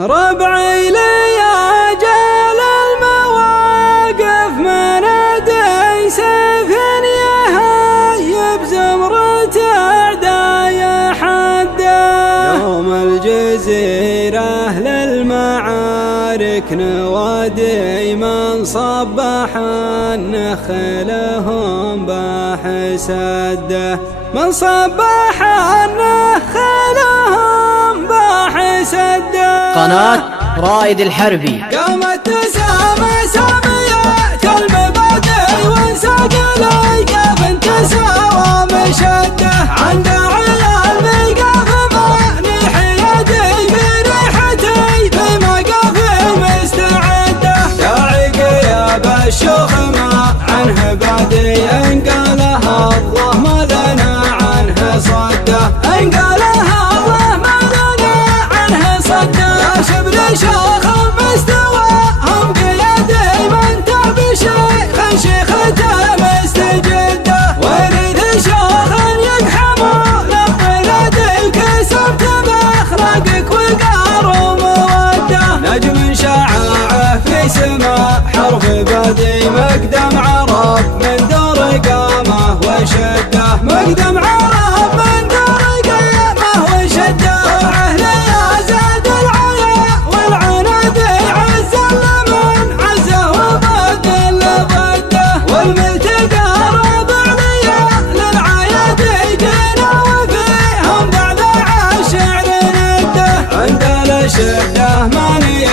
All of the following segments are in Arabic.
ربعي لي أجل المواقف من أدي سيف يهيب زمرة أعداء حده. يوم الجزيرة للمعارك نوادي من صبح النخلهم بحسده، من صبح النخلهم بحسده. قناة رائد الحربي. قامت تسامى ساميات المبادئ وانساق الايقاف تساوى مشده. عند عيال ميقاف ماني حيادي بريحتي بمقاف مستعده. داعي قياب الشيوخ ما عنه بادي ان قالها الله ما لنا عنه صده، ان قالها الله ما لنا عنه صده. يا شبل شيخ مستواهم قيادي من تعب شيخته مستجده. وريد شيخ يقحمون البلاد وكسبت باخلاقك وقار وموده. نجم شعاعه في سماء حرف بادي مقدم عرب من دور قامه وشده، مقدم عرب من دور قامه وشده. وعهله يا زاد العيا والعناد عز لمن عزه وضد اللي ضده. والملتقى رابع ليا للعياد جينا وفيهم بعد الشعر نده. عند الشده ماني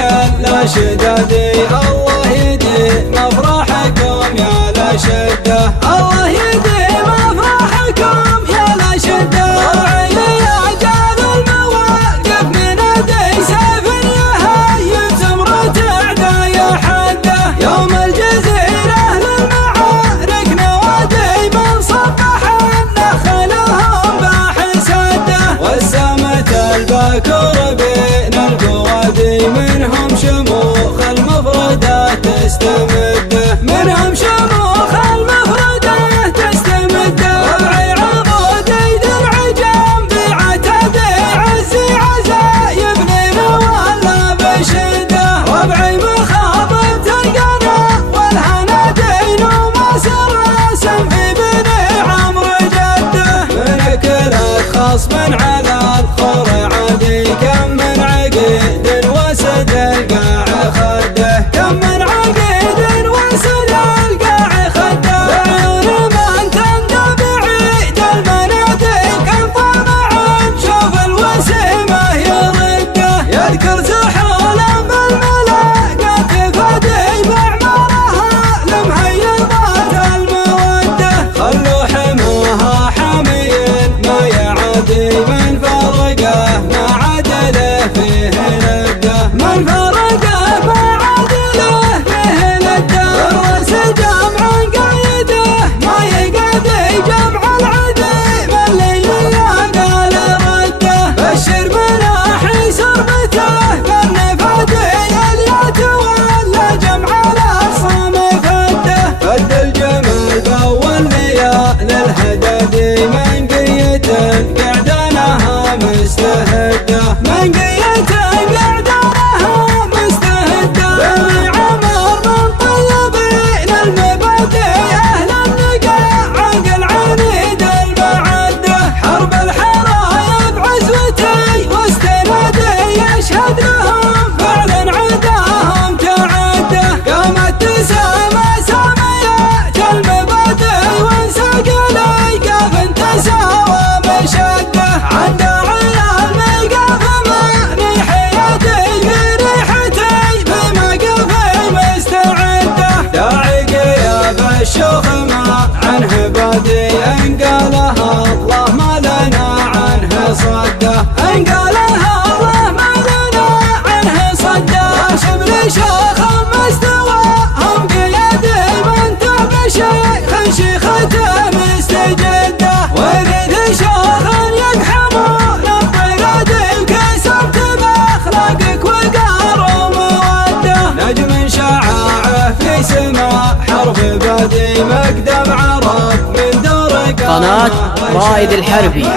لا شدادي الله يديم افراحكم يا لا شده، الله يديم افراحكم يا لا شده. ربعي لي اجل المواقف من ادي سيف يهيب زمرة اعداء حده. يوم الجزيرة للمعارك نوادي من صبح النخلهم بحسده. وسمت البكور بين البوادي منهم شموخ المفردات تستمده، منهم شموخ المفردات تستمده. ربعي عضودي درع جنبي عتدي عزي عزا يبني ولا بشده. ربعي مخاضب تلقانا والهنا دين وما سراسم في بني عمرو جده. من كلك خصم على الخور عادي كم من عقيد وسد القاع خده، كم من عقيد وسد القاع خده. بعيون من تندى بعيد المناديل كم طمع شوف الوسيمه يرده. يذكر سحول بالملاقات فادي باعمارها لمهيبات الموده. خلوا حماها حاميين ما يعادي من فرقه ما عدله فيه لده، من فرقه ما عدله فيه لده. الرأس جمع قايده ما يقادي جمع العديم اللي قال رده. بشر مناحي سربته بالنفادي اليات ولا جمع الاصام فده. فد الجمال باول ليال الهدادي من قية قعدانها مستهده، من قية قعدانها مستهده. بني عمر من طيبين المبادئ اهل النقاع عقل عنيد المعده. حرب الحرايا بعزوتي واستنادي يشهد لهم فعلا عداهم تعده. قامت تسامى ساميات المبادئ وانساق الايقاف تساوى مشده. عند عيال ميقاف ماني حيادي بريحتي بمقاف مستعده. داعي قياب الشيوخ ما عنه بادي ان قالها الله ما لنا عنه صده، ان قالها الله ما لنا عنه صده. يا شبل شيخ مستواهم قيادي من تعب شيخته مستجده. وريد شيخ يقحمون البلاد وكسبت باخلاقك وقار وموده. نجم شعاعه في سماء حرف بادي مقدم عرب من دور قناة رائد الحربي.